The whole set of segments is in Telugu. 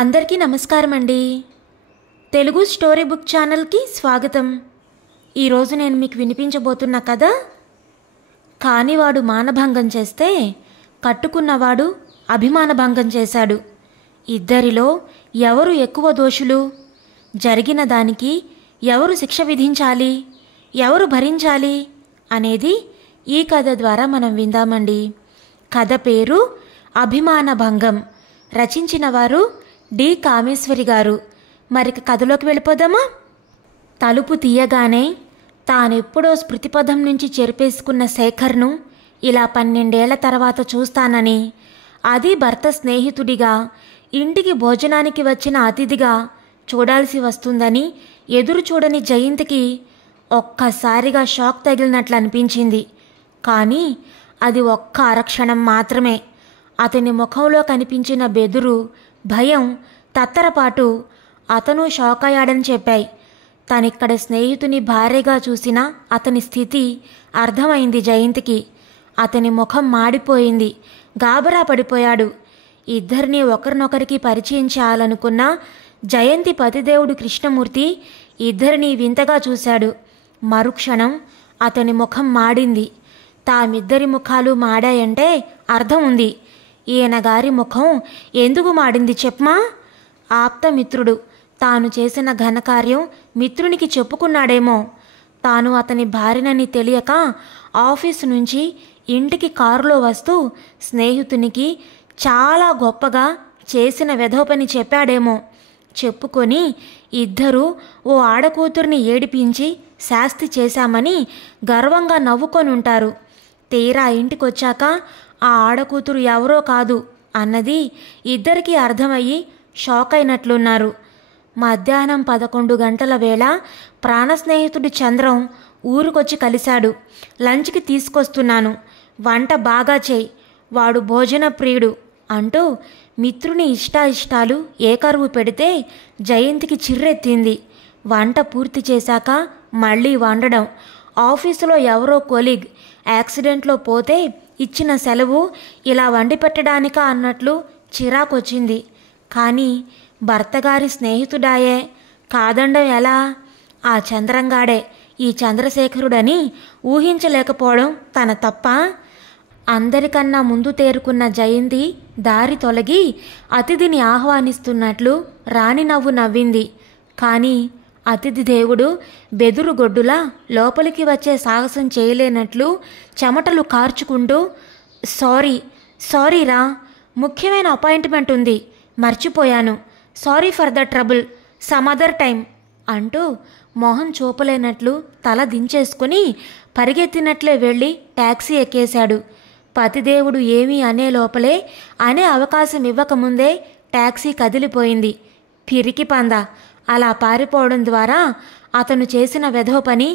అందరికీ నమస్కారం అండి. తెలుగు స్టోరీ బుక్ ఛానల్కి స్వాగతం. ఈరోజు నేను మీకు వినిపించబోతున్న కథ కానివాడు మానభంగం చేస్తే కట్టుకున్నవాడు అభిమానభంగం చేశాడు. ఇద్దరిలో ఎవరు ఎక్కువ దోషులు? జరిగిన దానికి ఎవరు శిక్ష విధించాలి, ఎవరు భరించాలి అనేది ఈ కథ ద్వారా మనం విందామండి. కథ పేరు అభిమానభంగం. రచించిన వారు డి కామేశ్వరి గారు. మరి కథలోకి వెళ్ళిపోదామా? తలుపు తీయగానే తానెప్పుడో స్మృతిపథం నుంచి చెరిపేసుకున్న శేఖర్ను ఇలా 12 ఏళ్ల తర్వాత చూస్తానని, అది భర్త స్నేహితుడిగా, ఇంటికి భోజనానికి వచ్చిన అతిథిగా చూడాల్సి వస్తుందని ఎదురు చూడని జయంతికి ఒక్కసారిగా షాక్ తగిలినట్లు అనిపించింది. కానీ అది ఒక్క అరక్షణం మాత్రమే. అతని ముఖంలో కనిపించిన బెదురు, భయం, తత్తరపాటు అతను షాక్ అయ్యాడని చెప్పాయి. తనిక్కడ స్నేహితుని భార్యగా చూసిన అతని స్థితి అర్థమైంది జయంతికి. అతని ముఖం మాడిపోయింది. గాబరా పడిపోయాడు. ఇద్దరిని ఒకరినొకరికి పరిచయం చేయాలనుకున్న జయంతి పతిదేవుడు కృష్ణమూర్తి ఇద్దరిని వింతగా చూశాడు. మరుక్షణం అతని ముఖం మాడింది. తామిద్దరి ముఖాలు మాడాయంటే అర్థం ఉంది. ఈయన గారి ముఖం ఎందుకు మాడింది చెప్పమా? ఆప్తమిత్రుడు తాను చేసిన ఘనకార్యం మిత్రునికి చెప్పుకున్నాడేమో. తాను అతని భార్యనని తెలియక ఆఫీసు నుంచి ఇంటికి కారులో వస్తూ స్నేహితునికి చాలా గొప్పగా చేసిన వెధోపని చెప్పాడేమో. చెప్పుకొని ఇద్దరూ ఓ ఆడకూతుర్ని ఏడిపించి శాస్తి చేశామని గర్వంగా నవ్వుకొనుంటారు. తీరా ఇంటికొచ్చాక ఆ ఆడకూతురు ఎవరో కాదు అన్నది ఇద్దరికీ అర్థమయ్యి షాక్ అయినట్లున్నారు. మధ్యాహ్నం 11 గంటల వేళ ప్రాణస్నేహితుడి చంద్రం ఊరికొచ్చి కలిశాడు. లంచ్కి తీసుకొస్తున్నాను, వంట బాగా చేయి, వాడు భోజన ప్రియుడు అంటూ మిత్రుని ఇష్టాయిష్టాలు ఏకరువు పెడితే జయంతికి చిర్రెత్తింది. వంట పూర్తి చేశాక మళ్ళీ వండడం. ఆఫీసులో ఎవరో కొలీగ్ యాక్సిడెంట్లో పోతే ఇచ్చిన సెలవు ఇలా వండి పెట్టడానికా అన్నట్లు చిరాకొచ్చింది. కానీ భర్తగారి స్నేహితుడాయే, కాదండం ఎలా? ఆ చంద్రంగాడే ఈ చంద్రశేఖరుడని ఊహించలేకపోవడం తన తప్ప? అందరికన్నా ముందు తేరుకున్న జయంతి దారి తొలగి అతిథిని ఆహ్వానిస్తున్నట్లు రాణి నవ్వు నవ్వింది. కానీ అతిథి దేవుడు బెదురుగొడ్డులా లోపలికి వచ్చే సాహసం చేయలేనట్లు చెమటలు కార్చుకుంటూ, సారీరా, ముఖ్యమైన అపాయింట్మెంట్ ఉంది, మర్చిపోయాను, sorry for the trouble, some other time అంటూ మొహం చూపలేనట్లు తల దించేసుకుని పరిగెత్తినట్లే వెళ్ళి ట్యాక్సీ ఎక్కేశాడు. పతిదేవుడు ఏమీ అనే లోపలే, అనే అవకాశం ఇవ్వకముందే ట్యాక్సీ కదిలిపోయింది. పిరికి పంద. అలా పారిపోవడం ద్వారా అతను చేసిన వెధోపని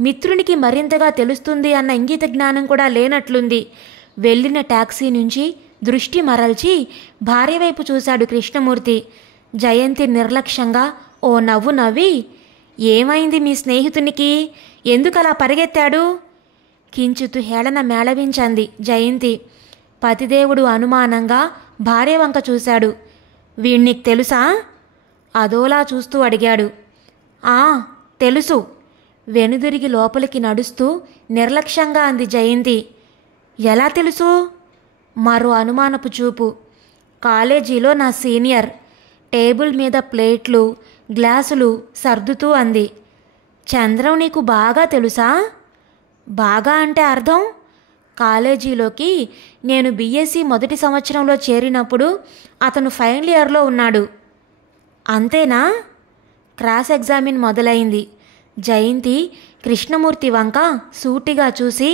మిత్రునికి మరింతగా తెలుస్తుంది అన్న ఇంగిత జ్ఞానం కూడా లేనట్లుంది. వెళ్ళిన ట్యాక్సీ నుంచి దృష్టి మరల్చి భార్య వైపు చూశాడు కృష్ణమూర్తి. జయంతి నిర్లక్ష్యంగా ఓ నవ్వు నవ్వి, ఏమైంది మీ స్నేహితునికి? ఎందుకలా పరిగెత్తాడు? కించితు హేళన మేళవించంది జయంతి. పతిదేవుడు అనుమానంగా భార్య వంక చూశాడు. వీణ్ణీకు తెలుసా? అదోలా చూస్తూ అడిగాడు. ఆ, తెలుసు. వెనుదిరిగి లోపలికి నడుస్తూ నిర్లక్ష్యంగా అంది జయంతి. ఎలా తెలుసు? మరో అనుమానపు చూపు. కాలేజీలో నా సీనియర్. టేబుల్ మీద ప్లేట్లు, గ్లాసులు సర్దుతూ అంది. చంద్రం నీకు బాగా తెలుసా? బాగా అంటే అర్థం? కాలేజీలోకి నేను బీఎస్సీ మొదటి సంవత్సరంలో చేరినప్పుడు అతను ఫైనల్ ఇయర్లో ఉన్నాడు. అంతేనా? క్రాస్ ఎగ్జామిన్ మొదలైంది. జయంతి కృష్ణమూర్తి వంక సూటిగా చూసి,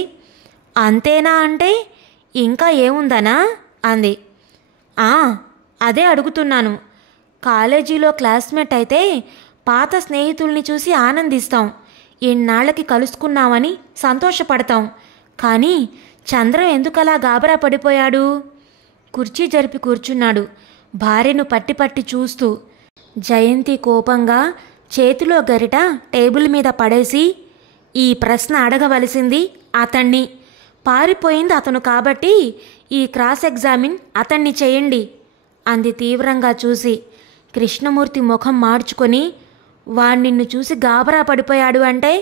అంతేనా అంటే ఇంకా ఏముందనా అంది. అదే అడుగుతున్నాను. కాలేజీలో క్లాస్మేట్ అయితే పాత స్నేహితుల్ని చూసి ఆనందిస్తాం, ఇన్నాళ్ళకి కలుసుకున్నామని సంతోషపడతాం. కానీ చంద్రం ఎందుకలా గాబరా పడిపోయాడు? కుర్చీ జరిపి కూర్చున్నాడు, భార్యను పట్టి పట్టి చూస్తూ. జయంతి కోపంగా చేతిలో గరిట టేబుల్ మీద పడేసి, ఈ ప్రశ్న అడగవలసింది అతన్ని, పారిపోయింది అతను కాబట్టి ఈ క్రాస్ ఎగ్జామిన్ అతన్ని చేయండి అంది తీవ్రంగా చూసి. కృష్ణమూర్తి ముఖం మార్చుకొని, వాడు నిన్ను చూసి గాబరా పడిపోయాడు అంటే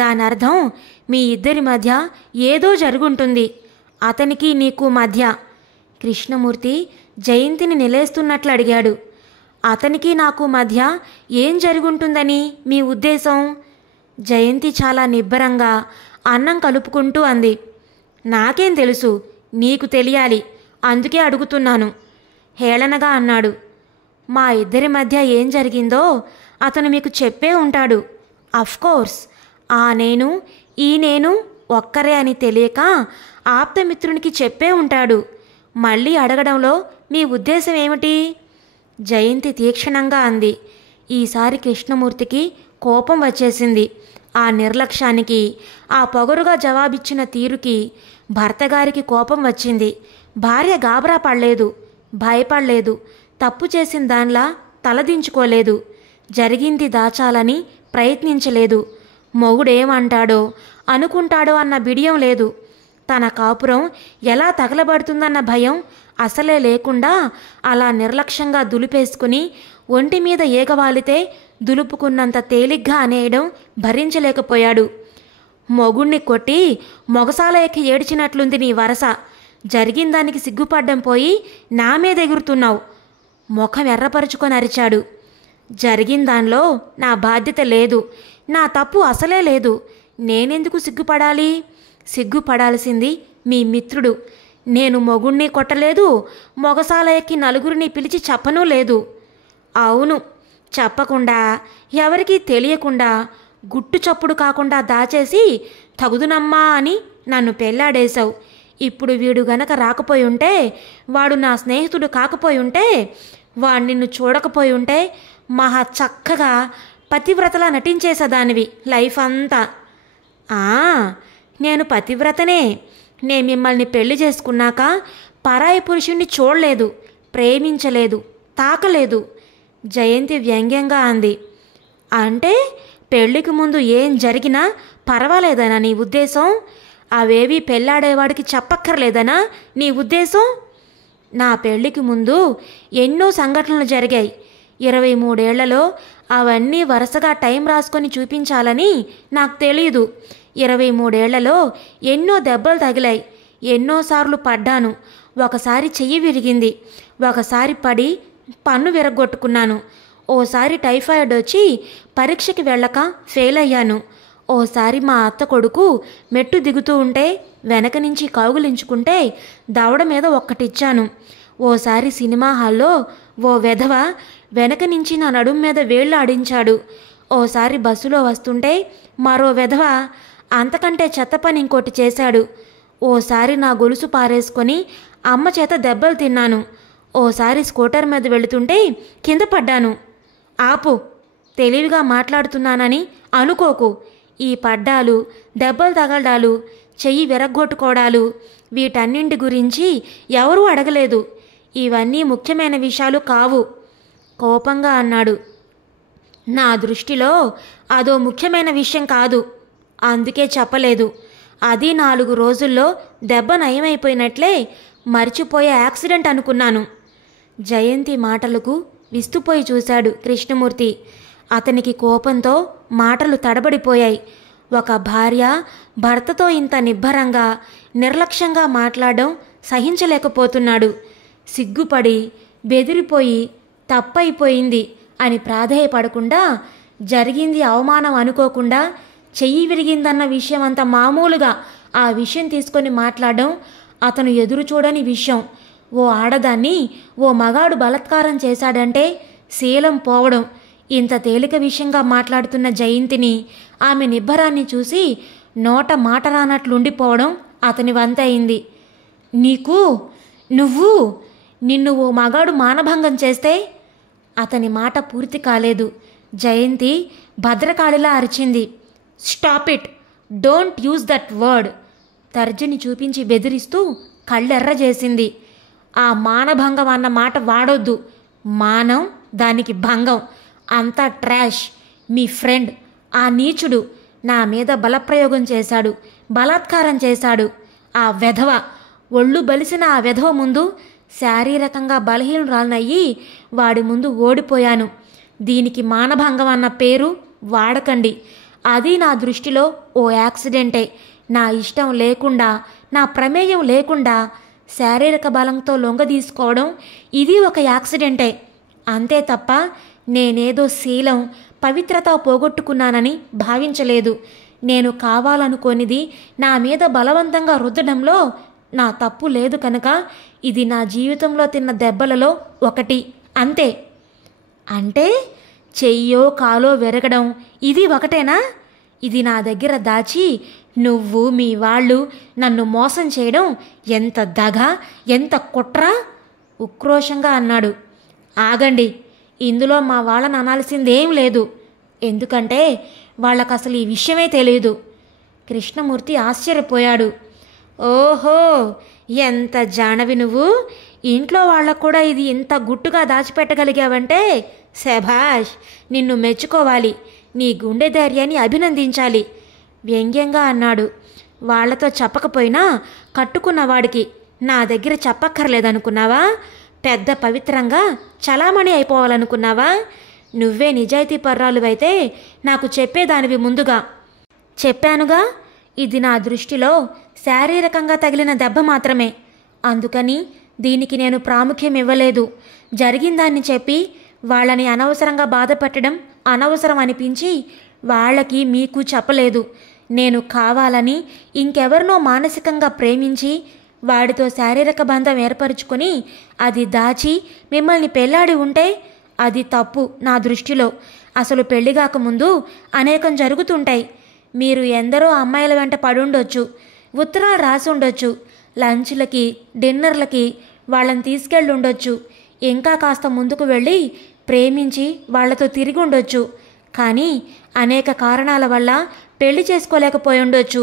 దాని అర్థం మీ ఇద్దరి మధ్య ఏదో జరుగుంటుంది, అతనికి నీకు మధ్య. కృష్ణమూర్తి జయంతిని నిలేస్తున్నట్లు అడిగాడు. అతనికి నాకు మధ్య ఏం జరుగుంటుందని మీ ఉద్దేశం? జయంతి చాలా నిబ్బరంగా అన్నం కలుపుకుంటూ అంది. నాకేం తెలుసు, నీకు తెలియాలి, అందుకే అడుగుతున్నాను హేళనగా అన్నాడు. మా ఇద్దరి మధ్య ఏం జరిగిందో అతను మీకు చెప్పే ఉంటాడు. అఫ్కోర్స్ ఆ నేను ఈ నేను ఒక్కరే అని తెలియక ఆప్తమిత్రునికి చెప్పే ఉంటాడు. మళ్ళీ అడగడంలో మీ ఉద్దేశం ఏమిటి? జయంతి తీక్షణంగా అంది. ఈసారి కృష్ణమూర్తికి కోపం వచ్చేసింది. ఆ నిర్లక్ష్యానికి, ఆ పొగరుగా జవాబిచ్చిన తీరుకి భర్తగారికి కోపం వచ్చింది. భార్య గాబరా పడలేదు, భయపడలేదు, తప్పు చేసిన దానిలా తలదించుకోలేదు, జరిగింది దాచాలని ప్రయత్నించలేదు, మొగుడేమంటాడో అనుకుంటాడో అన్న బిడియం లేదు, తన కాపురం ఎలా తగలబడుతుందన్న భయం అసలే లేకుండా అలా నిర్లక్ష్యంగా దులిపేసుకుని ఒంటి మీద ఏగవాలితే దులుపుకున్నంత తేలిగ్గా అనేయడం భరించలేకపోయాడు. మొగుణ్ణి కొట్టి మొగసాల ఎక్కి ఏడ్చినట్లుంది నీ వరస. జరిగిన దానికి సిగ్గుపడ్డం పోయి నా మీద ఎగురుతున్నావు. ముఖం ఎర్రపరుచుకొని అరిచాడు. జరిగిన దానిలో నా బాధ్యత లేదు, నా తప్పు అసలే లేదు. నేనెందుకు సిగ్గుపడాలి? సిగ్గుపడాల్సింది మీ మిత్రుడు. నేను మొగుణ్ణి కొట్టలేదు, మొగసాల ఎక్కి నలుగురిని పిలిచి చెప్పనూ లేదు. అవును, చెప్పకుండా ఎవరికీ తెలియకుండా గుట్టు చప్పుడు కాకుండా దాచేసి తగుదునమ్మా అని నన్ను పెళ్లాడేశావు. ఇప్పుడు వీడు గనక రాకపోయి ఉంటే, వాడు నా స్నేహితుడు కాకపోయి ఉంటే, వాడు నిన్ను చూడకపోయి ఉంటే మహా చక్కగా పతివ్రతలా నటించేసేదానివి లైఫ్ అంతా. నేను పతివ్రతనే. నేను మిమ్మల్ని పెళ్లి చేసుకున్నాక పరాయి పురుషుణ్ణి చూడలేదు, ప్రేమించలేదు, తాకలేదు. జయంతి వ్యంగ్యంగా అంది. అంటే పెళ్లికి ముందు ఏం జరిగినా పర్వాలేదనా నీ ఉద్దేశం? అవేవి పెళ్ళాడేవాడికి చెప్పక్కర్లేదనా నీ ఉద్దేశం? నా పెళ్లికి ముందు ఎన్నో సంఘటనలు జరిగాయి. 23 ఏళ్లలో అవన్నీ వరుసగా టైం రాసుకొని చూపించాలని నాకు తెలీదు. 23 ఏళ్లలో ఎన్నో దెబ్బలు తగిలాయి, ఎన్నోసార్లు పడ్డాను. ఒకసారి చెయ్యి విరిగింది, ఒకసారి పడి పన్ను విరగొట్టుకున్నాను, ఓసారి టైఫాయిడ్ వచ్చి పరీక్షకి వెళ్ళక ఫెయిల్ అయ్యాను, ఓసారి మా అత్త కొడుకు మెట్టు దిగుతూ ఉంటే వెనక నుంచి కౌగులించుకుంటే దవడ మీద ఒక్కటిచ్చాను, ఓసారి సినిమా హాల్లో ఓ వెధవ వెనక నుంచి నా నడుం మీద వేళ్ళు ఆడించాడు, ఓసారి బస్సులో వస్తుంటే మరో వెధవ అంతకంటే చెత్త పని ఇంకోటి చేశాడు, ఓసారి నా గొలుసు పారేసుకొని అమ్మ చేత దెబ్బలు తిన్నాను, ఓసారి స్కూటర్ మీద వెళుతుంటే కింద పడ్డాను. ఆపు, తెలివిగా మాట్లాడుతున్నానని అనుకోకు. ఈ పడ్డాలు, దెబ్బలు తగలడాలు, చెయ్యి విరగ్గొట్టుకోవడాలు వీటన్నింటి గురించి ఎవరూ అడగలేదు. ఇవన్నీ ముఖ్యమైన విషయాలు కావు, కోపంగా అన్నాడు. నా దృష్టిలో అదో ముఖ్యమైన విషయం కాదు, అందుకే చెప్పలేదు. అది 4 రోజుల్లో దెబ్బ నయమైపోయినట్లే మర్చిపోయే యాక్సిడెంట్ అనుకున్నాను. జయంతి మాటలకు విస్తుపోయి చూశాడు కృష్ణమూర్తి. అతనికి కోపంతో మాటలు తడబడిపోయాయి. ఒక భార్య భర్తతో ఇంత నిబ్బరంగా, నిర్లక్ష్యంగా మాట్లాడడం సహించలేకపోతున్నాడు. సిగ్గుపడి బెదిరిపోయి తప్పైపోయింది అని ప్రాధేయపడకుండా, జరిగింది అవమానం అనుకోకుండా, చెయ్యి విరిగిందన్న విషయం అంత మామూలుగా ఆ విషయం తీసుకొని మాట్లాడడం అతను ఎదురు చూడని విషయం. ఓ ఆడదాన్ని ఓ మగాడు బలాత్కారం చేశాడంటే శీలం పోవడం. ఇంత తేలిక విషయంగా మాట్లాడుతున్న జయంతిని, ఆమె నిబ్బరాన్ని చూసి నోట మాట రానట్లుండిపోవడం అతని వంతయింది. నిన్ను ఓ మగాడు మానభంగం చేస్తే? అతని మాట పూర్తి కాలేదు. జయంతి భద్రకాళిలా అరిచింది. Stop it, don't use that word. తర్జని చూపించి బెదిరిస్తూ కళ్ళెర్ర చేసింది. ఆ మానభంగం అన్న మాట వాడొద్దు. మానం, దానికి భంగం, అంతా ట్రాష్. మీ ఫ్రెండ్ ఆ నీచుడు నా మీద బలప్రయోగం చేశాడు, బలాత్కారం చేశాడు. ఆ వెధవ, ఒళ్ళు బలిసిన ఆ వెధవ ముందు శారీరకంగా బలహీనురాలనయ్యి వాడి ముందు ఓడిపోయాను. దీనికి మానభంగం అన్న పేరు వాడకండి. అది నా దృష్టిలో ఓ యాక్సిడెంటే. నా ఇష్టం లేకుండా, నా ప్రమేయం లేకుండా శారీరక బలంతో లొంగదీసుకోవడం ఇది ఒక యాక్సిడెంటే. అంతే తప్ప నేనేదో శీలం, పవిత్రత పోగొట్టుకున్నానని భావించలేదు. నేను కావాలనుకోనిది నా మీద బలవంతంగా రుద్దడంలో నా తప్పు లేదు కనుక ఇది నా జీవితంలో తిన్న దెబ్బలలో ఒకటి, అంతే. అంటే చెయ్యో కాలో విరగడం ఇది ఒకటేనా? ఇది నా దగ్గర దాచి నువ్వు మీ వాళ్ళు నన్ను మోసం చేయడం ఎంత దగ, ఎంత కుట్ర! ఉక్రోషంగా అన్నాడు. ఆగండి, ఇందులో మా వాళ్ళని అనాల్సిందేం లేదు. ఎందుకంటే వాళ్ళకు అసలు ఈ విషయమే తెలియదు. కృష్ణమూర్తి ఆశ్చర్యపోయాడు. ఓహో, ఎంత జానవి నువ్వు! ఇంట్లో వాళ్ళకు కూడా ఇది ఇంత గుట్టుగా దాచిపెట్టగలిగావంటే శభాష్, నిన్ను మెచ్చుకోవాలి. నీ గుండె ధైర్యాన్ని అభినందించాలి వ్యంగ్యంగా అన్నాడు. వాళ్లతో చెప్పకపోయినా కట్టుకున్నవాడికి నా దగ్గర చెప్పక్కర్లేదనుకున్నావా? పెద్ద పవిత్రంగా చలామణి అయిపోవాలనుకున్నావా? నువ్వే నిజాయితీ పర్రాలువైతే నాకు చెప్పేదానివి ముందుగా. చెప్పానుగా, ఇది నా దృష్టిలో శారీరకంగా తగిలిన దెబ్బ మాత్రమే. అందుకని దీనికి నేను ప్రాముఖ్యం ఇవ్వలేదు. జరిగిందాన్ని చెప్పి వాళ్ళని అనవసరంగా బాధ పెట్టడం అనవసరం అనిపించి వాళ్ళకి మీకు చెప్పలేదు. నేను కావాలని ఇంకెవరినో మానసికంగా ప్రేమించి వాడితో శారీరక బంధం ఏర్పరచుకొని అది దాచి మిమ్మల్ని పెళ్ళాడి ఉంటే అది తప్పు నా దృష్టిలో. అసలు పెళ్లిగాక ముందు అనేకం జరుగుతుంటాయి. మీరు ఎందరో అమ్మాయిల వెంట పడుండొచ్చు, ఉత్తరాలు రాసి ఉండొచ్చు, లంచ్లకి డిన్నర్లకి వాళ్ళని తీసుకెళ్ళి ఉండొచ్చు, ఇంకా కాస్త ముందుకు వెళ్ళి ప్రేమించి వాళ్లతో తిరిగి ఉండొచ్చు. కానీ అనేక కారణాల వల్ల పెళ్లి చేసుకోలేకపోయి ఉండొచ్చు.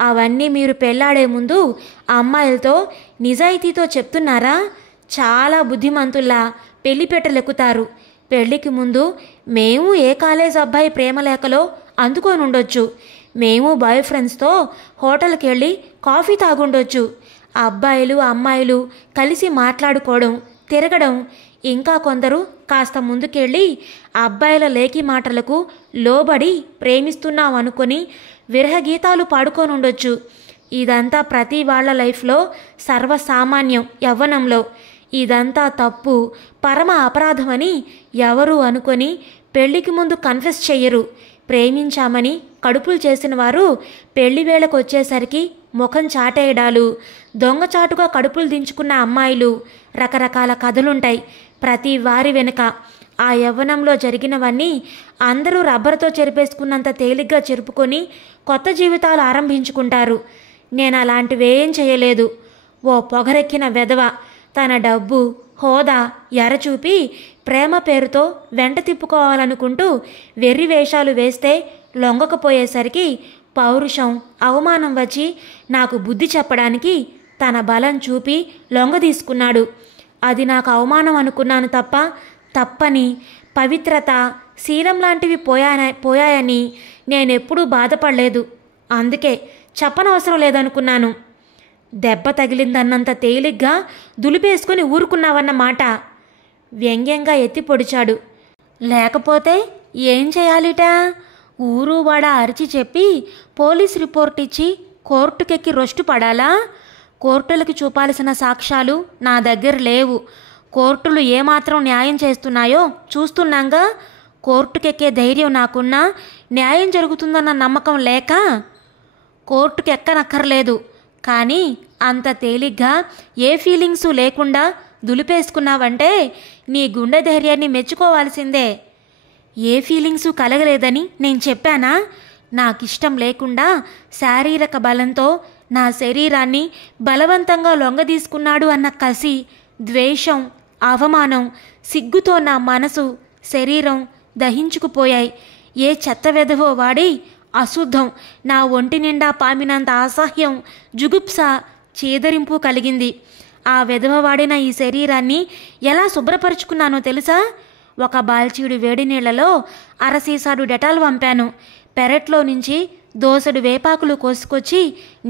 అవన్నీ మీరు పెళ్ళాడే ముందు అమ్మాయిలతో నిజాయితీతో చెప్తున్నారా? చాలా బుద్ధిమంతుల్లా పెళ్లి పెట్టలెక్కుతారు. పెళ్లికి ముందు మేము ఏ కాలేజ్ అబ్బాయి ప్రేమలేఖలో అందుకొని ఉండొచ్చు, మేము బాయ్ ఫ్రెండ్స్తో హోటల్కి వెళ్ళి కాఫీ తాగుండొచ్చు. అబ్బాయిలు అమ్మాయిలు కలిసి మాట్లాడుకోవడం, తిరగడం, ఇంకా కొందరు కాస్త ముందుకెళ్ళి అబ్బాయిల లేఖి మాటలకు లోబడి ప్రేమిస్తున్నాం అనుకొని విరహగీతాలు పాడుకొని ఉండొచ్చు. ఇదంతా ప్రతి వాళ్ళ లైఫ్లో సర్వసామాన్యం యవ్వనంలో. ఇదంతా తప్పు, పరమ అపరాధమని ఎవరు అనుకొని పెళ్లికి ముందు కన్ఫెస్ చెయ్యరు. ప్రేమించామని కడుపులు చేసిన వారు పెళ్లి వేళకు వచ్చేసరికి ముఖం చాటేయడాలు, దొంగచాటుగా కడుపులు దించుకున్న అమ్మాయిలు, రకరకాల కథలుంటాయి ప్రతి వారి వెనుక. ఆ యవ్వనంలో జరిగినవన్నీ అందరూ రబ్బరుతో చెరిపేసుకున్నంత తేలిగ్గా చెరుపుకొని కొత్త జీవితాలు ఆరంభించుకుంటారు. నేను అలాంటివేం చేయలేదు. ఓ పొగరెక్కిన వెధవ తన డబ్బు, హోదా ఎరచూపి ప్రేమ పేరుతో వెంట తిప్పుకోవాలనుకుంటూ వెర్రి వేషాలు వేస్తే లొంగకపోయేసరికి పౌరుషం, అవమానం వచ్చి నాకు బుద్ధి చెప్పడానికి తన బలం చూపి లొంగ తీసుకున్నాడు. అది నాకు అవమానం అనుకున్నాను తప్ప తప్పని, పవిత్రత, శీలం లాంటివి పోయాయని నేనెప్పుడూ బాధపడలేదు. అందుకే చెప్పనవసరం లేదనుకున్నాను. దెబ్బ తగిలిందన్నంత తేలిగ్గా దులిపేసుకుని ఊరుకున్నావన్నమాట వ్యంగ్యంగా ఎత్తి పొడిచాడు. లేకపోతే ఏం చేయాలిట? ఊరు వాడ అరిచి చెప్పి పోలీస్ రిపోర్ట్ ఇచ్చి కోర్టుకెక్కి రొస్టు పడాలా? కోర్టులకి చూపాల్సిన సాక్ష్యాలు నా దగ్గర లేవు. కోర్టులు ఏమాత్రం న్యాయం చేస్తున్నాయో చూస్తున్నాగా. కోర్టుకెక్కే ధైర్యం నాకున్నా న్యాయం జరుగుతుందన్న నమ్మకం లేక కోర్టుకెక్కనక్కర్లేదు. కానీ అంత తేలిగ్గా ఏ ఫీలింగ్సు లేకుండా దులిపేసుకున్నావంటే నీ గుండె ధైర్యాన్ని మెచ్చుకోవాల్సిందే. ఏ ఫీలింగ్సు కలగలేదని నేను చెప్పానా? నాకిష్టం లేకుండా శారీరక బలంతో నా శరీరాన్ని బలవంతంగా లొంగదీసుకున్నాడు అన్న కసి, ద్వేషం, అవమానం, సిగ్గుతో నా మనసు, శరీరం దహించుకుపోయాయి. ఏ చెత్త వెధవో వాడి అశుద్ధం నా ఒంటి నిండా పామినంత అసహ్యం, జుగుప్స, చేదరింపు కలిగింది. ఆ వెధవ వాడిన ఈ శరీరాన్ని ఎలా శుభ్రపరుచుకున్నానో తెలుసా? ఒక బాల్చీడు వేడి నీళ్లలో అరసీసాడు డెటాల్ వంపాను. పెరట్లో నుంచి దోసెడు వేపాకులు కోసుకొచ్చి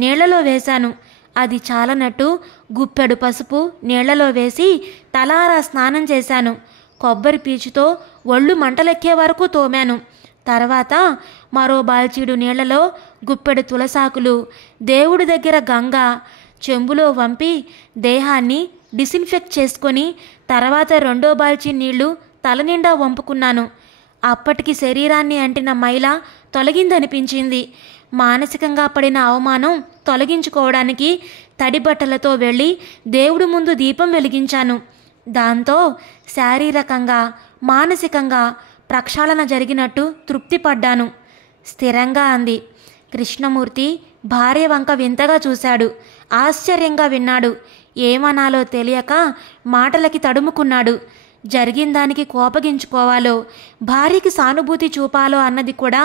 నీళ్లలో వేశాను. అది చాలనట్టు గుప్పెడు పసుపు నీళ్లలో వేసి తలారా స్నానం చేశాను. కొబ్బరి పీచుతో ఒళ్ళు మంటలెక్కే వరకు తోమాను. తర్వాత మరో బాల్చీడు నీళ్లలో గుప్పెడు తులసాకులు, దేవుడి దగ్గర గంగ చెంబులో వంపి దేహాన్ని డిసిన్ఫెక్ట్ చేసుకొని తర్వాత రెండో బాల్చీ నీళ్లు తలనిండా వంపుకున్నాను. అప్పటికి శరీరాన్ని అంటిన మైల తొలగిందనిపించింది. మానసికంగా పడిన అవమానం తొలగించుకోవడానికి తడి బట్టలతో వెళ్ళి దేవుడి ముందు దీపం వెలిగించాను. దాంతో శారీరకంగా మానసికంగా ప్రక్షాళన జరిగినట్టు తృప్తి పడ్డాను. స్థిరంగా అంది. కృష్ణమూర్తి భార్య వంక వింతగా చూశాడు. ఆశ్చర్యంగా విన్నాడు. ఏమనాలో తెలియక మాటలకి తడుముకున్నాడు. జరిగిన దానికి కోపగించుకోవాలో భార్యకి సానుభూతి చూపాలో అన్నది కూడా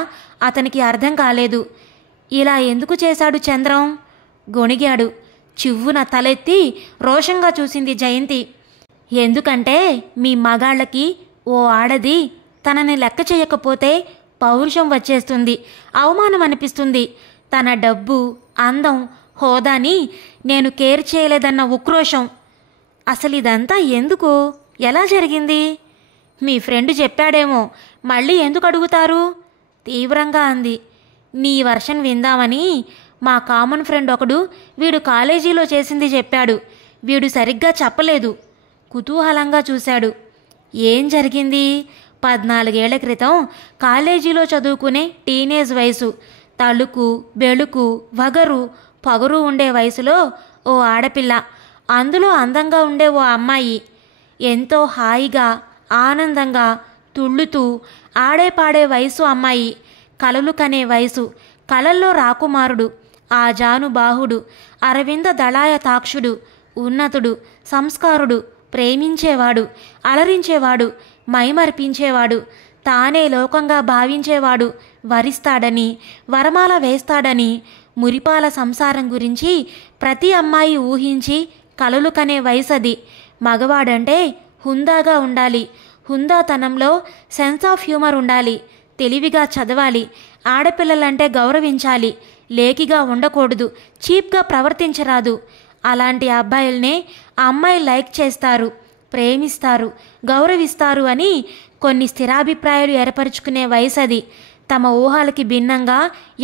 అతనికి అర్థం కాలేదు. ఇలా ఎందుకు చేశాడు చంద్రం? గొణిగాడు. చివ్వున తలెత్తి రోషంగా చూసింది జయంతి. ఎందుకంటే మీ మగాళ్ళకి ఓ ఆడది తనని లెక్క చేయకపోతే పౌరుషం వచ్చేస్తుంది, అవమానం అనిపిస్తుంది. తన డబ్బు, అందం, హోదాని నేను కేర్ చేయలేదన్న ఉక్రోషం. అసలు ఇదంతా ఎందుకు? ఎలా జరిగింది? మీ ఫ్రెండ్ చెప్పాడేమో, మళ్ళీ ఎందుకు అడుగుతారు? తీవ్రంగా అంది. నీ వర్షన్ విందామని మా కామన్ ఫ్రెండ్ ఒకడు వీడు కాలేజీలో చేసింది చెప్పాడు. వీడు సరిగ్గా చెప్పలేదు. కుతూహలంగా చూశాడు. ఏం జరిగింది? 14 ఏళ్ల క్రితం కాలేజీలో చదువుకునే టీనేజ్ వయసు, తళుకు బెళుకు వగరు పొగరు ఉండే వయసులో ఓ ఆడపిల్ల, అందులో అందంగా ఉండే ఓ అమ్మాయి. ఎంతో హాయిగా ఆనందంగా తుళ్ళుతూ ఆడేపాడే వయసు అమ్మాయి. కలలు కనే వయసు. కలల్లో రాకుమారుడు, ఆ జానుబాహుడు, అరవింద దళాయ తాక్షుడు, ఉన్నతుడు, సంస్కారుడు, ప్రేమించేవాడు, అలరించేవాడు, మైమర్పించేవాడు, తానే లోకంగా భావించేవాడు, వరిస్తాడని వరమాల వేస్తాడని మురిపాల సంసారం గురించి ప్రతి అమ్మాయి ఊహించి కలలు కనే వయసది. మగవాడంటే హుందాగా ఉండాలి, హుందాతనంలో సెన్స్ ఆఫ్ హ్యూమర్ ఉండాలి, తెలివిగా చదవాలి, ఆడపిల్లలంటే గౌరవించాలి, లేకిగా ఉండకూడదు, చీప్గా ప్రవర్తించరాదు. అలాంటి అబ్బాయిల్నే అమ్మాయిలు లైక్ చేస్తారు, ప్రేమిస్తారు, గౌరవిస్తారు అని కొన్ని స్థిరాభిప్రాయాలు ఏర్పరచుకునే వయసది. తమ ఊహలకి భిన్నంగా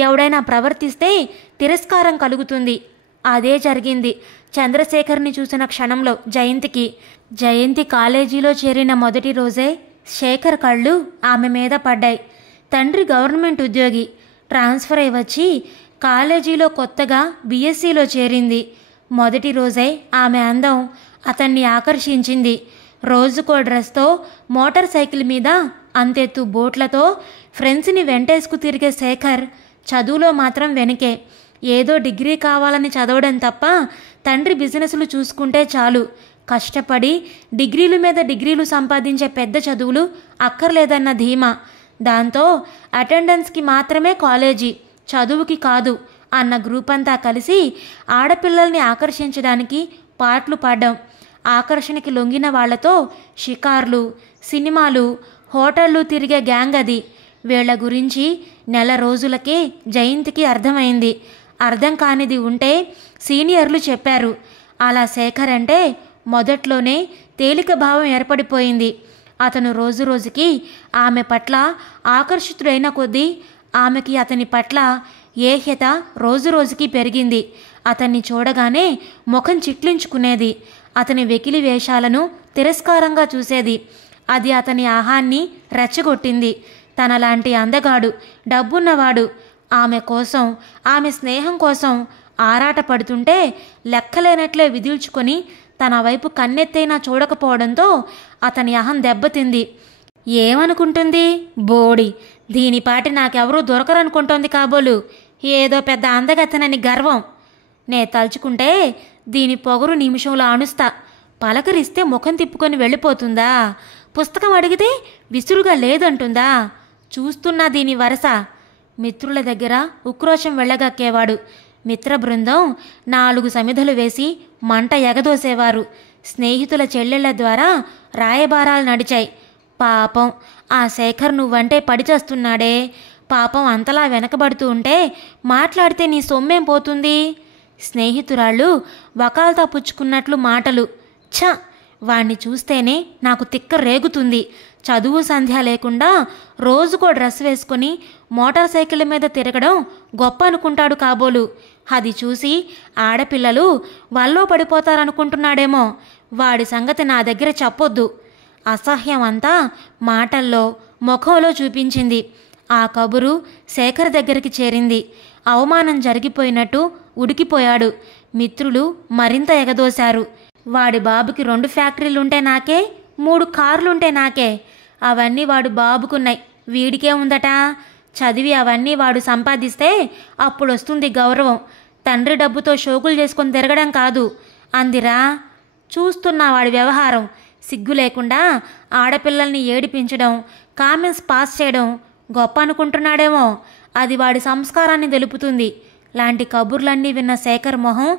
ఎవడైనా ప్రవర్తిస్తే తిరస్కారం కలుగుతుంది. అదే జరిగింది చంద్రశేఖర్ని చూసిన క్షణంలో జయంతికి. జయంతి కాలేజీలో చేరిన మొదటి రోజే శేఖర్ కళ్ళు ఆమె మీద పడ్డాయి. తండ్రి గవర్నమెంట్ ఉద్యోగి, ట్రాన్స్ఫర్ అయి వచ్చి కాలేజీలో కొత్తగా బీఎస్సీలో చేరింది. మొదటి రోజే ఆమె అందం అతన్ని ఆకర్షించింది. రోజుకో డ్రెస్తో మోటార్ సైకిల్ మీద అంతెత్తు బోట్లతో ఫ్రెండ్స్ని వెంటేసుకు తిరిగే శేఖర్ చదువులో మాత్రం వెనకే. ఏదో డిగ్రీ కావాలని చదవడం తప్ప తండ్రి బిజినెస్లు చూసుకుంటే చాలు, కష్టపడి డిగ్రీల మీద డిగ్రీలు సంపాదించే పెద్ద చదువులు అక్కర్లేదన్న ధీమా. దాంతో అటెండెన్స్కి మాత్రమే కాలేజీ, చదువుకి కాదు అన్న గ్రూప్ అంతా కలిసి ఆడపిల్లల్ని ఆకర్షించడానికి పాటలు పాడ్డాం. ఆకర్షణకి లొంగిన వాళ్లతో షికార్లు, సినిమాలు, హోటళ్ళు తిరిగే గ్యాంగ్ అది. వీళ్ల గురించి నెల రోజులకే జయంతికి అర్థమైంది. అర్థం కానిది ఉంటే సీనియర్లు చెప్పారు. అలా శేఖర్ అంటే మొదట్లోనే తేలిక భావం ఏర్పడిపోయింది. అతను రోజు రోజుకి ఆమె పట్ల ఆకర్షితుడైన కొద్దీ ఆమెకి అతని పట్ల ఏహ్యత రోజు రోజుకి పెరిగింది. అతన్ని చూడగానే ముఖం చిట్లించుకునేది. అతని వెకిలి వేషాలను తిరస్కారంగా చూసేది. అది అతని ఆహాన్ని రెచ్చగొట్టింది. తనలాంటి అందగాడు, డబ్బున్నవాడు ఆమె కోసం, ఆమె స్నేహం కోసం ఆరాటపడుతుంటే లెక్కలేనట్లే విదిల్చుకొని తన వైపు కన్నెత్తైనా చూడకపోవడంతో అతని అహం దెబ్బతింది. ఏమనుకుంటుంది? బోడి, దీనిపాటి నాకెవరూ దొరకరనుకుంటోంది కాబోలు. ఏదో పెద్ద అందగత్తనని గర్వం. నే తలుచుకుంటే దీని పొగరు నిమిషంలో అణుస్తా. పలకరిస్తే ముఖం తిప్పుకొని వెళ్ళిపోతుందా? పుస్తకం అడిగితే విసురుగా లేదంటుందా? చూస్తున్నా దీని వరస. మిత్రుల దగ్గర ఉక్రోషం వెళ్ళగక్కేవాడు. మిత్ర బృందం 4 సమిధలు వేసి మంట ఎగదోసేవారు. స్నేహితుల చెల్లెళ్ల ద్వారా రాయబారాలు నడిచాయి. పాపం ఆ శేఖర్ నువ్వంటే పడిచేస్తున్నాడే. పాపం అంతలా వెనకబడుతూ ఉంటే మాట్లాడితే నీ సొమ్మేం పోతుంది? స్నేహితురాళ్ళు వకాల్తా పుచ్చుకున్నట్లు మాటలు. ఛ, వాణ్ణి చూస్తేనే నాకు తిక్క రేగుతుంది. చదువు సంధ్య లేకుండా రోజుకో డ్రెస్ వేసుకుని మోటార్ సైకిల్ మీద తిరగడం గొప్ప అనుకుంటాడు కాబోలు. అది చూసి ఆడపిల్లలు వల్లో పడిపోతారనుకుంటున్నాడేమో. వాడి సంగతి నా దగ్గర చెప్పొద్దు. అసహ్యం అంతా మాటల్లో ముఖంలో చూపించింది. ఆ కబురు శేఖర్ దగ్గరికి చేరింది. అవమానం జరిగిపోయినట్టు ఉడికిపోయాడు. మిత్రులు మరింత ఎగదోశారు. వాడి బాబుకి 2 ఫ్యాక్టరీలుంటే నాకే, 3 కార్లుంటే నాకే. అవన్నీ వాడు బాబుకున్నాయి, వీడికే ఉందట. చదివి అవన్నీ వాడు సంపాదిస్తే అప్పుడొస్తుంది గౌరవం. తండ్రి డబ్బుతో షోకులు చేసుకొని తిరగడం కాదు అందిరా. చూస్తున్నా వాడి వ్యవహారం. సిగ్గు లేకుండా ఆడపిల్లల్ని ఏడిపించడం, కామెంట్స్ పాస్ చేయడం గొప్ప అనుకుంటున్నాడేమో. అది వాడి సంస్కారాన్ని తెలుపుతుంది. లాంటి కబుర్లన్నీ విన్న శేఖర్ మొహం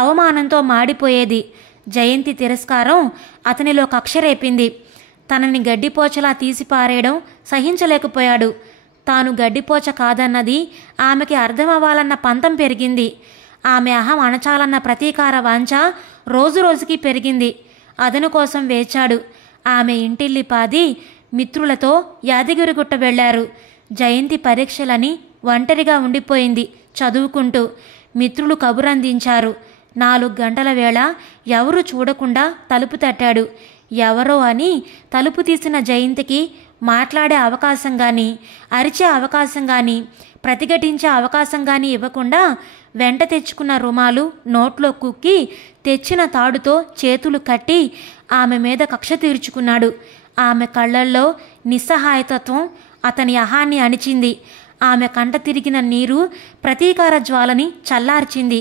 అవమానంతో మాడిపోయేది. జయంతి తిరస్కారం అతనిలో కక్ష రేపింది. తనని గడ్డిపోచలా తీసిపారేయడం సహించలేకపోయాడు. తాను గడ్డిపోచ కాదన్నది ఆమెకి అర్థమవ్వాలన్న పంతం పెరిగింది. ఆమె అహం అణచాలన్న ప్రతీకార వాంఛ రోజురోజుకి పెరిగింది. అదను కోసం వేచాడు. ఆమె ఇంటిల్లిపాది మిత్రులతో యాదగిరిగుట్ట వెళ్లారు. జయంతి పరీక్షలని ఒంటరిగా ఉండిపోయింది చదువుకుంటూ. మిత్రులు కబురందించారు. 4 గంటల వేళ ఎవరూ చూడకుండా తలుపు తట్టాడు. ఎవరో అని తలుపు తీసిన జయంతికి మాట్లాడే అవకాశం కానీ, అరిచే అవకాశం కానీ, ప్రతిఘటించే అవకాశం కానీ ఇవ్వకుండా వెంట తెచ్చుకున్న రుమాలు నోట్లో కుక్కి తెచ్చిన తాడుతో చేతులు కట్టి ఆమె మీద కక్ష తీర్చుకున్నాడు. ఆమె కళ్ళల్లో నిస్సహాయతత్వం అతని అహాన్ని అణిచింది. ఆమె కంట తిరిగిన నీరు ప్రతీకార జ్వాలని చల్లార్చింది.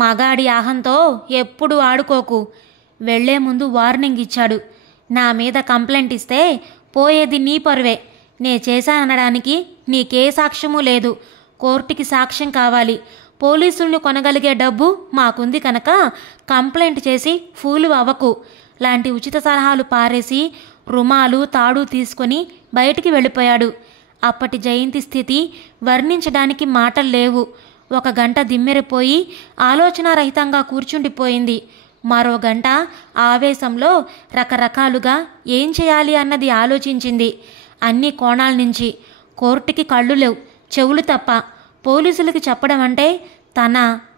మగాడి ఆహంతో ఎప్పుడూ ఆడుకోకు. వెళ్లే ముందు వార్నింగ్ ఇచ్చాడు. నా మీద కంప్లైంట్ ఇస్తే పోయేది నీ పరువే. నే చేశాననడానికి నీకే సాక్ష్యమూ లేదు. కోర్టుకి సాక్ష్యం కావాలి. పోలీసుల్ని కొనగలిగే డబ్బు మాకుంది కనుక కంప్లైంట్ చేసి ఫూలు అవ్వకు లాంటి ఉచిత సలహాలు పారేసి రుమాలు తాడు తీసుకొని బయటికి వెళ్ళిపోయాడు. అప్పటి జయంతి స్థితి వర్ణించడానికి మాటలు లేవు. 1 గంట దిమ్మెరిపోయి ఆలోచనారహితంగా కూర్చుండిపోయింది. మరో గంట ఆవేశంలో రకరకాలుగా ఏం చేయాలి అన్నది ఆలోచించింది. అన్ని కోణాల నుంచి. కోర్టుకి కళ్ళు లేవు, చెవులు తప్ప. పోలీసులకి చెప్పడం అంటే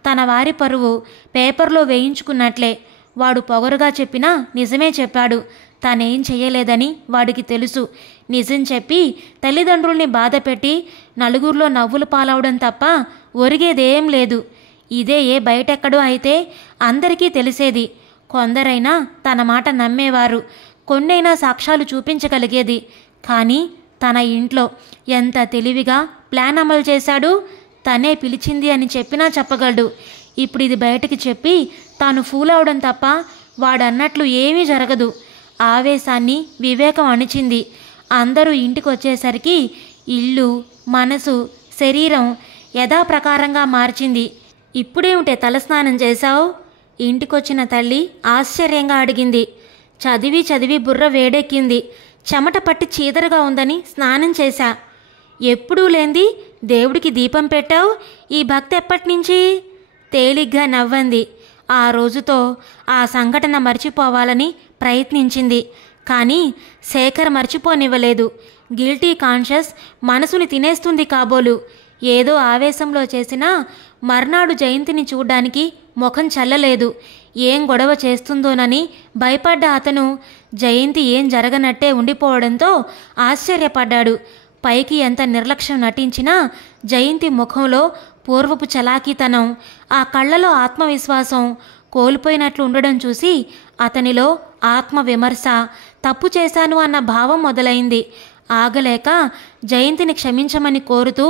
తన వారి పరువు పేపర్లో వేయించుకున్నట్లే. వాడు పొగరుగా చెప్పినా నిజమే చెప్పాడు. తానేం చెయ్యలేదని వాడికి తెలుసు. నిజం చెప్పి తల్లిదండ్రుల్ని బాధపెట్టి నలుగురిలో నవ్వులు పాలవడం తప్ప ఒరిగేదేం లేదు. ఇదే ఏ బయటెక్కడో అయితే అందరికీ తెలిసేది. కొందరైనా తన మాట నమ్మేవారు, కొన్నైనా సాక్ష్యాలు చూపించగలిగేది. కానీ తన ఇంట్లో ఎంత తెలివిగా ప్లాన్ అమలు చేశాడు. తనే పిలిచింది అని చెప్పినా చెప్పగలడు. ఇప్పుడు ఇది బయటకి చెప్పి తాను ఫూల్ అవడం తప్ప వాడన్నట్లు ఏమీ జరగదు. ఆవేశాన్ని వివేకం అణిచింది. అందరూ ఇంటికి వచ్చేసరికి ఇల్లు, మనసు, శరీరం యథాప్రకారంగా మార్చింది. ఇప్పుడేమిటే తలస్నానం చేశావు? ఇంటికొచ్చిన తల్లి ఆశ్చర్యంగా అడిగింది. చదివి చదివి బుర్ర వేడెక్కింది. చెమట పట్టి చీదరగా ఉందని స్నానం చేశా. ఎప్పుడూ లేంది దేవుడికి దీపం పెట్టావు. ఈ భక్తి ఎప్పటినుంచి? తేలిగ్గా నవ్వంది. ఆ రోజుతో ఆ సంఘటన మర్చిపోవాలని ప్రయత్నించింది. కానీ శేఖర్ మర్చిపోనివ్వలేదు. గిల్టీ కాన్షియస్ మనసుని తినేస్తుంది కాబోలు. ఏదో ఆవేశంలో చేసినా మర్నాడు జయంతిని చూడ్డానికి ముఖం చల్లలేదు. ఏం గొడవ చేస్తుందోనని భయపడ్డ అతను జయంతి ఏం జరగనట్టే ఉండిపోవడంతో ఆశ్చర్యపడ్డాడు. పైకి ఎంత నిర్లక్ష్యం నటించినా జయంతి ముఖంలో పూర్వపు చలాకీతనం, ఆ కళ్ళలో ఆత్మవిశ్వాసం కోల్పోయినట్లు ఉండడం చూసి అతనిలో ఆత్మవిమర్శ, తప్పు చేశాను అన్న భావం మొదలైంది. ఆగలేక జయంతిని క్షమించమని కోరుతూ,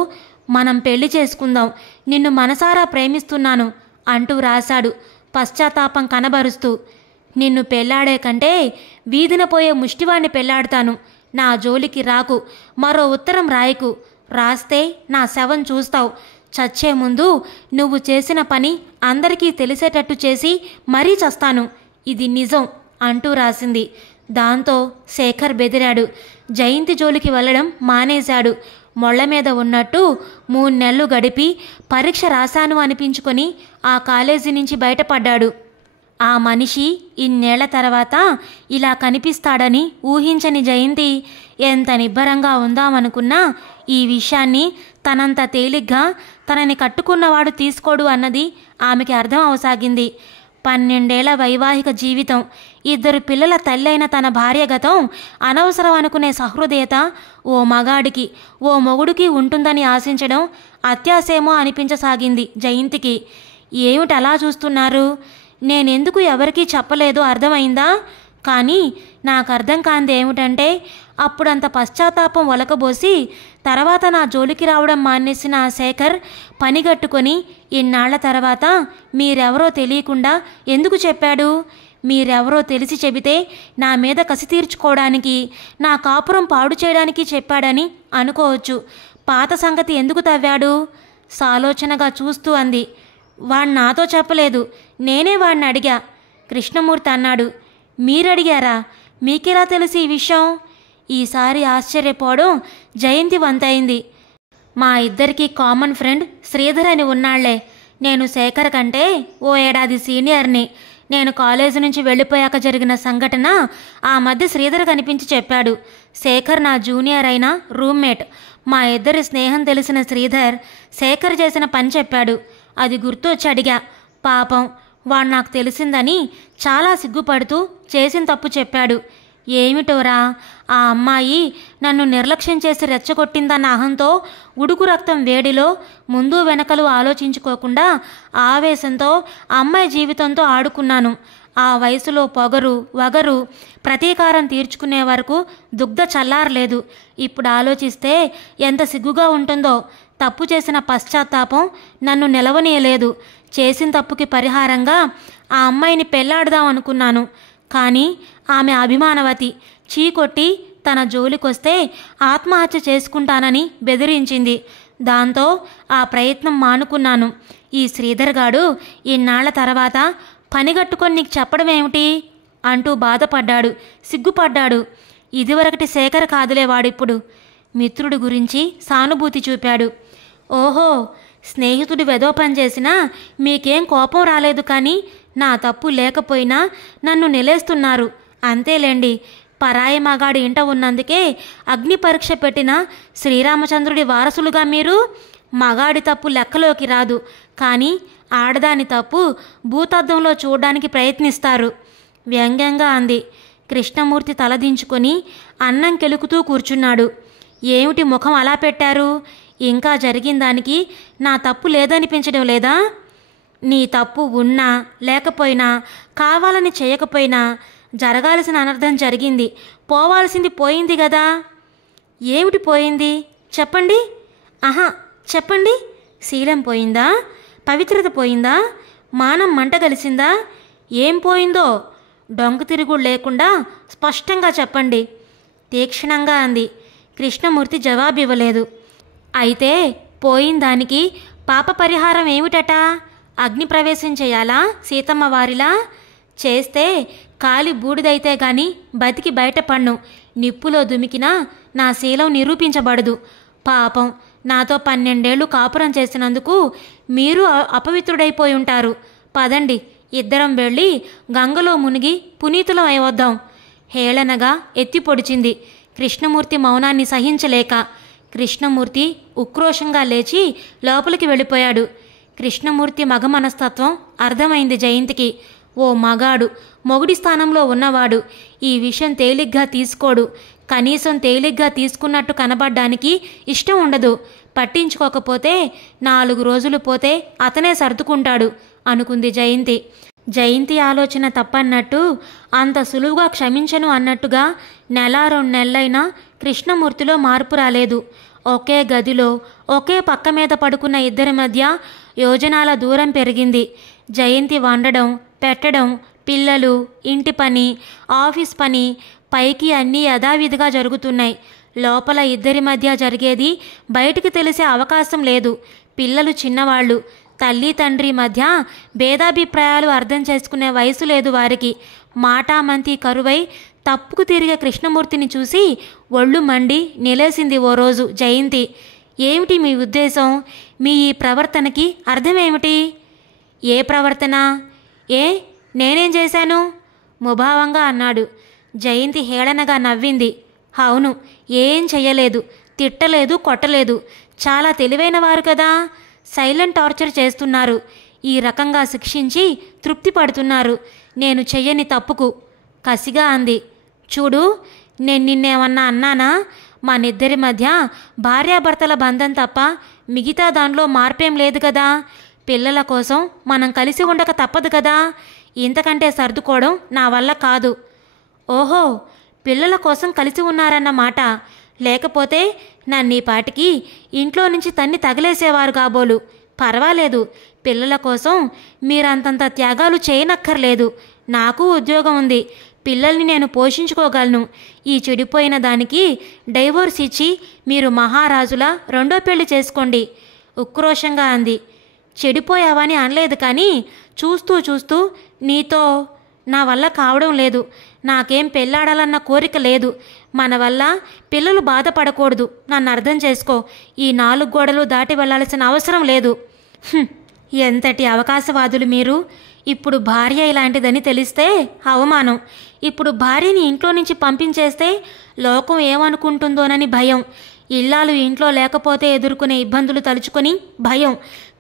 మనం పెళ్లి చేసుకుందాం, నిన్ను మనసారా ప్రేమిస్తున్నాను అంటూ రాశాడు పశ్చాత్తాపం కనబరుస్తూ. నిన్ను పెళ్లాడే కంటే వీధిన పోయే ముష్టివాణ్ణి పెళ్లాడతాను. నా జోలికి రాకు. మరో ఉత్తరం రాయకు. రాస్తే నా శవం చూస్తావు. చచ్చే ముందు నువ్వు చేసిన పని అందరికీ తెలిసేటట్టు చేసి మరీ చస్తాను. ఇది నిజం అంటూ రాసింది. దాంతో శేఖర్ బెదిరాడు. జయంతి జోలికి వెళ్ళడం మానేశాడు. మొళ్ళ మీద ఉన్నట్టు 3 నెలలు గడిపి పరీక్ష రాశాను అనిపించుకొని ఆ కాలేజీ నుంచి బయటపడ్డాడు. ఆ మనిషి ఇన్నేళ్ల తర్వాత ఇలా కనిపిస్తాడని ఊహించని జయంతి ఎంత నిబ్బరంగా ఉందామనుకున్నా ఈ విషయాన్ని తనంత తేలిగ్గా తనని కట్టుకున్నవాడు తీసుకోడు అన్నది ఆమెకి అర్థం అవసాగింది. 12 ఏళ్ల వైవాహిక జీవితం, 2 పిల్లల తల్లైన తన భార్య గతం అనవసరం అనుకునే సహృదయత ఓ మగాడికి, ఓ మొగుడికి ఉంటుందని ఆశించడం అత్యాశేమో అనిపించసాగింది జయంతికి. ఏమిటి అలా చూస్తున్నారు? నేనెందుకు ఎవరికీ చెప్పలేదో అర్థమైందా? కానీ నాకు అర్థం కాంది ఏమిటంటే, అప్పుడంత పశ్చాత్తాపం ఒలకబోసి తర్వాత నా జోలికి రావడం మానేసిన ఆ శేఖర్ పనిగట్టుకొని ఇన్నాళ్ల తర్వాత మీరెవరో తెలియకుండా ఎందుకు చెప్పాడు? మీరెవరో తెలిసి చెబితే నా మీద కసి తీర్చుకోవడానికి, నా కాపురం పాడు చేయడానికి చెప్పాడని అనుకోవచ్చు. పాత సంగతి ఎందుకు తవ్వాడు? సాలోచనగా చూస్తూ అంది. వాణ్ణి నాతో చెప్పలేదు, నేనే వాణ్ణి అడిగా. కృష్ణమూర్తి అన్నాడు. మీరడిగారా? మీకెలా తెలిసి ఈ విషయం? ఈసారి ఆశ్చర్యపోవడం జయంతి వంతైంది. మా ఇద్దరికి కామన్ ఫ్రెండ్ శ్రీధర్ అని ఉన్నాళ్లే. నేను శేఖర్ కంటే ఓ ఏడాది సీనియర్ని. నేను కాలేజీ నుంచి వెళ్ళిపోయాక జరిగిన సంఘటన ఆ మధ్య శ్రీధర్ కనిపించి చెప్పాడు. శేఖర్ నా జూనియర్ అయిన రూమ్మేట్. మా ఇద్దరి స్నేహం తెలిసిన శ్రీధర్ శేఖర్ చేసిన పని చెప్పాడు. అది గుర్తు వచ్చి అడిగా. పాపం వాడు నాకు తెలిసిందని చాలా సిగ్గుపడుతూ చేసిన తప్పు చెప్పాడు. ఏమిటోరా, ఆ అమ్మాయి నన్ను నిర్లక్ష్యం చేసి రెచ్చగొట్టిందన్న అహంతో ఉడుకు రక్తం వేడిలో ముందు వెనకలు ఆలోచించుకోకుండా ఆవేశంతో అమ్మాయి జీవితంతో ఆడుకున్నాను. ఆ వయసులో పొగరు వగరు ప్రతీకారం తీర్చుకునే వరకు దుగ్ధ చల్లారలేదు. ఇప్పుడు ఆలోచిస్తే ఎంత సిగ్గుగా ఉంటుందో. తప్పు చేసిన పశ్చాత్తాపం నన్ను నిలవనీయలేదు. చేసిన తప్పుకి పరిహారంగా ఆ అమ్మాయిని పెళ్లాడదాం అనుకున్నాను. కానీ ఆమె అభిమానవతి. చీకొట్టి తన జోలికొస్తే ఆత్మహత్య చేసుకుంటానని బెదిరించింది. దాంతో ఆ ప్రయత్నం మానుకున్నాను. ఈ శ్రీధర్ గాడు ఇన్నాళ్ల తర్వాత పనిగట్టుకొని నీకు చెప్పడం ఏమిటి అంటూ బాధపడ్డాడు, సిగ్గుపడ్డాడు. ఇదివరకటి శేఖర్ కాదులే వాడిప్పుడు. మిత్రుడి గురించి సానుభూతి చూపాడు. ఓహో, స్నేహితుడు వెదో పని చేసినా మీకేం కోపం రాలేదు, కానీ నా తప్పు లేకపోయినా నన్ను నిలేస్తున్నారు. అంతేలేండి. పరాయి మగాడి ఇంట ఉన్నందుకే అగ్ని పరీక్ష పెట్టిన శ్రీరామచంద్రుడి వారసులుగా మీరు. మగాడి తప్పు లెక్కలోకి రాదు, కానీ ఆడదాని తప్పు భూతద్దంలో చూడడానికి ప్రయత్నిస్తారు. వ్యంగ్యంగా అంది. కృష్ణమూర్తి తలదించుకొని అన్నం కెలుకుతూ కూర్చున్నాడు. ఏమిటి ముఖం అలా పెట్టారు? ఇంకా జరిగిన దానికి నా తప్పు లేదనిపించడం లేదా? నీ తప్పు ఉన్నా లేకపోయినా, కావాలని చేయకపోయినా జరగాల్సిన అనర్థం జరిగింది. పోవాల్సింది పోయింది కదా. ఏమిటి పోయింది చెప్పండి? ఆహా చెప్పండి. శీలం పోయిందా? పవిత్రత పోయిందా? మానం మంట కలిసిందా? ఏం పోయిందో డొంక తిరుగుడు లేకుండా స్పష్టంగా చెప్పండి, తీక్షణంగా అంది. కృష్ణమూర్తి జవాబివ్వలేదు. అయితే పోయిన దానికి పాప పరిహారం ఏమిటట? అగ్ని ప్రవేశం చేయాలా సీతమ్మ వారిలా? చేస్తే కాలి బూడిదైతే గాని బతికి బయటపడ్ను. నిప్పులో దుమికినా నా శీలం నిరూపించబడదు. పాపం నాతో 12 ఏళ్లు కాపురం చేసినందుకు మీరు అపవిత్రుడైపోయి ఉంటారు. పదండి, ఇద్దరం వెళ్ళి గంగలో మునిగి పునీతులం అయివద్దాం. హేళనగా ఎత్తి పొడిచింది. కృష్ణమూర్తి మౌనాన్ని సహించలేక కృష్ణమూర్తి ఉక్రోషంగా లేచి లోపలికి వెళ్ళిపోయాడు. కృష్ణమూర్తి మగ మనస్తత్వం అర్థమైంది జయంతికి. ఓ మగాడు, మొగుడి స్థానంలో ఉన్నవాడు ఈ విషయం తేలిగ్గా తీసుకోడు. కనీసం తేలిగ్గా తీసుకున్నట్టు కనబడ్డానికి ఇష్టం ఉండదు. పట్టించుకోకపోతే 4 రోజులు పోతే అతనే సర్దుకుంటాడు అనుకుంది జయంతి. జయంతి ఆలోచన తప్పన్నట్టు, అంత సులువుగా క్షమించను అన్నట్టుగా 1-2 నెలలైనా కృష్ణమూర్తిలో మార్పు రాలేదు. ఒకే గదిలో ఒకే పక్క మీద పడుకున్న ఇద్దరి మధ్య యోజనాల దూరం పెరిగింది. జయంతి వండడం, పెట్టడం, పిల్లలు, ఇంటి పని, ఆఫీస్ పని, పైకి అన్నీ యథావిధిగా జరుగుతున్నాయి. లోపల ఇద్దరి మధ్య జరిగేది బయటికి తెలిసే అవకాశం లేదు. పిల్లలు చిన్నవాళ్ళు. తల్లి తండ్రి మధ్య భేదాభిప్రాయాలు అర్థం చేసుకునే వయసు లేదు వారికి. మాటామంతి కరువై తప్పుకు తిరిగే కృష్ణమూర్తిని చూసి ఒళ్ళు మండి నిలేసింది ఓ రోజు జయంతి. ఏమిటి మీ ఉద్దేశం? మీ ఈ ప్రవర్తనకి అర్థమేమిటి? ఏ ప్రవర్తన? ఏ నేనేం చేశాను? ముభావంగా అన్నాడు. జయంతి హేళనగా నవ్వింది. అవును, ఏం చెయ్యలేదు, తిట్టలేదు, కొట్టలేదు. చాలా తెలివైన వారు కదా, సైలెంట్ టార్చర్ చేస్తున్నారు. ఈ రకంగా శిక్షించి తృప్తి పడుతున్నారు నేను చెయ్యని తప్పుకు. కసిగా అంది. చూడు, నేను నిన్నేమన్నా అన్నానా? మనిద్దరి మధ్య భార్యాభర్తల బంధం తప్ప మిగతా దానిలో మార్పేం లేదు కదా. పిల్లల కోసం మనం కలిసి ఉండక తప్పదు కదా. ఇంతకంటే సర్దుకోవడం నా వల్ల కాదు. ఓహో, పిల్లల కోసం కలిసి ఉన్నారన్నమాట. లేకపోతే నన్ను ఈ పాటికి ఇంట్లో నుంచి తన్ని తగిలేసేవారు కాబోలు. పర్వాలేదు, పిల్లల కోసం మీరంతంత త్యాగాలు చేయనక్కర్లేదు. నాకు ఉద్యోగం ఉంది, పిల్లల్ని నేను పోషించుకోగలను. ఈ చెడిపోయిన దానికి డైవోర్స్ ఇచ్చి మీరు మహారాజులా రెండో పెళ్లి చేసుకోండి, ఉక్రోషంగా అంది. చెడిపోయావని అనలేదు, కానీ చూస్తూ చూస్తూ నీతో నా వల్ల కావడం లేదు. నాకేం పెళ్ళాడాలన్న కోరిక లేదు. మన వల్ల పిల్లలు బాధపడకూడదు. నన్ను అర్థం చేసుకో. ఈ 4 గోడలు దాటి వెళ్ళాల్సిన అవసరం లేదు. ఎంతటి అవకాశవాదులు మీరు. ఇప్పుడు భార్య ఇలాంటిదని తెలిస్తే అవమానం. ఇప్పుడు భార్యని ఇంట్లో నుంచి పంపించేస్తే లోకం ఏమనుకుంటుందోనని భయం. ఇల్లాలు ఇంట్లో లేకపోతే ఎదుర్కొనే ఇబ్బందులు తలుచుకొని భయం.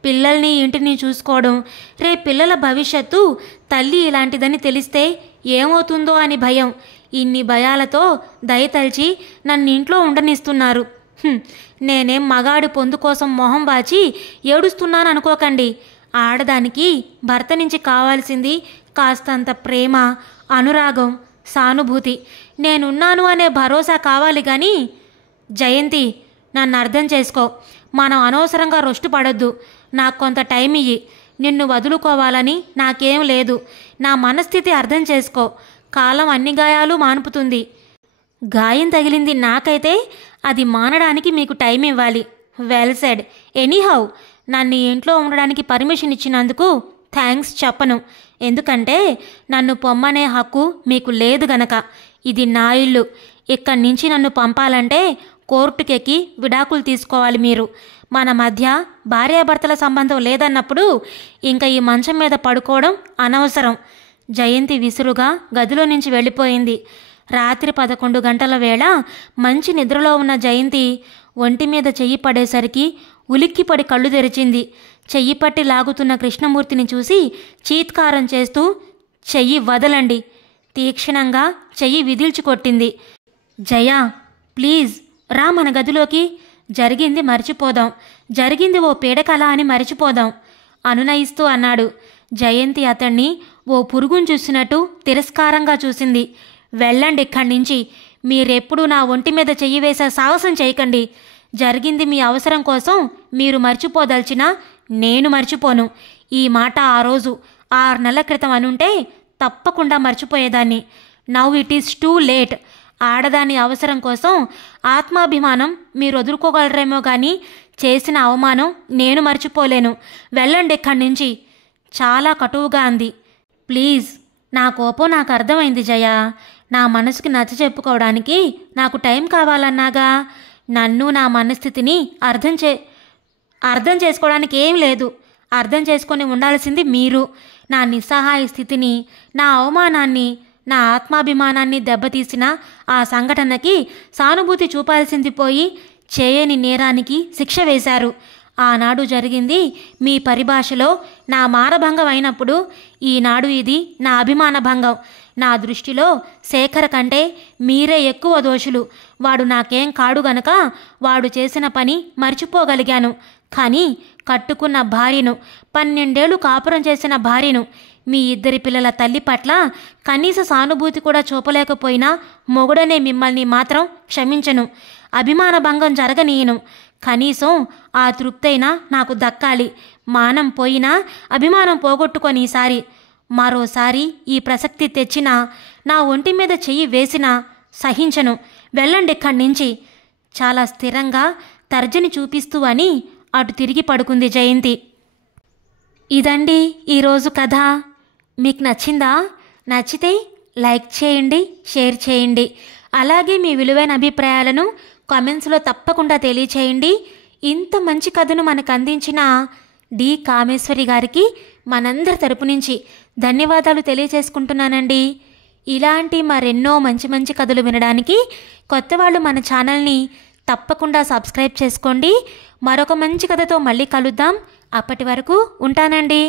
పిల్లల్ని ఇంటిని చూసుకోవడం. రేపు పిల్లల భవిష్యత్తు తల్లి ఇలాంటిదని తెలిస్తే ఏమవుతుందో అని భయం. ఇన్ని భయాలతో దయతలిచి నన్ను ఇంట్లో ఉండనిస్తున్నారు. నేనేం మగాడి పొందు కోసం మొహం వాచి ఏడుస్తున్నాను అనుకోకండి. ఆడదానికి భర్త నుంచి కావాల్సింది కాస్తంత ప్రేమ, అనురాగం, సానుభూతి. నేనున్నాను అనే భరోసా కావాలి కానీ. జయంతి, నన్ను అర్థం చేసుకో. మనం అనవసరంగా రొష్టు పడొద్దు. నాకు కొంత టైం ఇయ్యి. నిన్ను వదులుకోవాలని నాకేం లేదు. నా మనస్థితి అర్థం చేసుకో. కాలం అన్ని గాయాలు మాన్పుతుంది. గాయం తగిలింది నాకైతే అది మానడానికి మీకు టైం ఇవ్వాలి. Well said. ఎనీహౌ, నన్ను ఇంట్లో ఉండడానికి పర్మిషన్ ఇచ్చినందుకు థ్యాంక్స్ చెప్పను. ఎందుకంటే నన్ను పొమ్మనే హక్కు మీకు లేదు గనక. ఇది నా ఇల్లు. ఇక్కడి నుంచి నన్ను పంపాలంటే కోర్టుకెక్కి విడాకులు తీసుకోవాలి మీరు. మన మధ్య భార్యాభర్తల సంబంధం లేదన్నప్పుడు ఇంకా ఈ మంచం మీద పడుకోవడం అనవసరం. జయంతి విసురుగా గదిలో నుంచి వెళ్ళిపోయింది. రాత్రి 11 గంటల వేళ మంచి నిద్రలో ఉన్న జయంతి ఒంటి మీద చెయ్యి పడేసరికి ఉలిక్కిపడి కళ్ళు తెరిచింది. చెయ్యి పట్టి లాగుతున్న కృష్ణమూర్తిని చూసి చీత్కారం చేస్తూ చెయ్యి వదలండి తీక్షణంగా చెయ్యి విదిల్చి కొట్టింది. జయా, ప్లీజ్ రా మన గదిలోకి. జరిగింది మర్చిపోదాం. జరిగింది ఓ పీడకల అని మర్చిపోదాం అనునయిస్తూ అన్నాడు. జయంతి అతన్ని ఓ పురుగును చూసినట్టు తిరస్కారంగా చూసింది. వెళ్ళండి ఇక్కడి నుంచి. మీరెప్పుడు నా ఒంటి మీద చెయ్యి వేసే సాహసం చేయకండి. జరిగింది మీ అవసరం కోసం మీరు మర్చిపోదలిచినా నేను మర్చిపోను. ఈ మాట ఆ రోజు 6 నెలల క్రితం అనుంటే తప్పకుండా మర్చిపోయేదాన్ని. Now it is too late. ఆడదాని అవసరం కోసం ఆత్మాభిమానం మీరు వదులుకోగలరేమో కానీ చేసిన అవమానం నేను మర్చిపోలేను. వెళ్ళండి ఇక్కడి నుంచి. చాలా కటువుగా అంది. ప్లీజ్, నా కోపం నాకు అర్థమైంది జయ. నా మనసుకి నచ్చ చెప్పుకోవడానికి నాకు టైం కావాలన్నాగా. నన్ను నా మనస్థితిని అర్థం చేసుకోవడానికి ఏం లేదు. అర్థం చేసుకొని ఉండాల్సింది మీరు. నా నిస్సహాయ స్థితిని, నా అవమానాన్ని, నా ఆత్మాభిమానాన్ని దెబ్బతీసిన ఆ సంఘటనకి సానుభూతి చూపాల్సింది పోయి చేయని నేరానికి శిక్ష వేశారు. ఆనాడు జరిగింది మీ పరిభాషలో నా మానభంగం అయినప్పుడు ఈనాడు ఇది నా అభిమాన భంగం. నా దృష్టిలో శేఖర్ కంటే మీరే ఎక్కువ దోషులు. వాడు నాకేం కాడు గనక వాడు చేసిన పని మర్చిపోగలిగాను. కానీ కట్టుకున్న భార్యను, 12 ఏళ్ళు కాపురం చేసిన భార్యను, మీ 2 పిల్లల తల్లి పట్ల కనీస సానుభూతి కూడా చూపలేకపోయినా మొగుడనే మిమ్మల్ని మాత్రం క్షమించను. అభిమాన భంగం జరగనీయను. కనీసం ఆ తృప్తైనా నాకు దక్కాలి. మానం పోయినా అభిమానం పోగొట్టుకొని ఈసారి మరోసారి ఈ ప్రసక్తి తెచ్చినా, నా ఒంటి మీద చెయ్యి వేసినా సహించను. వెళ్ళండి ఇక్కడి నుంచి. చాలా స్థిరంగా తర్జని చూపిస్తూ అని అటు తిరిగి పడుకుంది జయంతి. ఇదండి ఈరోజు కథ. మీకు నచ్చిందా? నచ్చితే లైక్ చేయండి, షేర్ చేయండి. అలాగే మీ విలువైన అభిప్రాయాలను కామెంట్స్లో తప్పకుండా తెలియచేయండి. ఇంత మంచి కథను మనకు అందించిన డి కామేశ్వరి గారికి మనందరి తరపు నుంచి ధన్యవాదాలు తెలియజేసుకుంటున్నానండి. ఇలాంటి మరెన్నో మంచి మంచి కథలు వినడానికి కొత్త వాళ్ళు మన ఛానల్ని తప్పకుండా సబ్స్క్రైబ్ చేసుకోండి. మరొక మంచి కథతో మళ్ళీ కలుద్దాం. అప్పటి వరకు ఉంటానండి.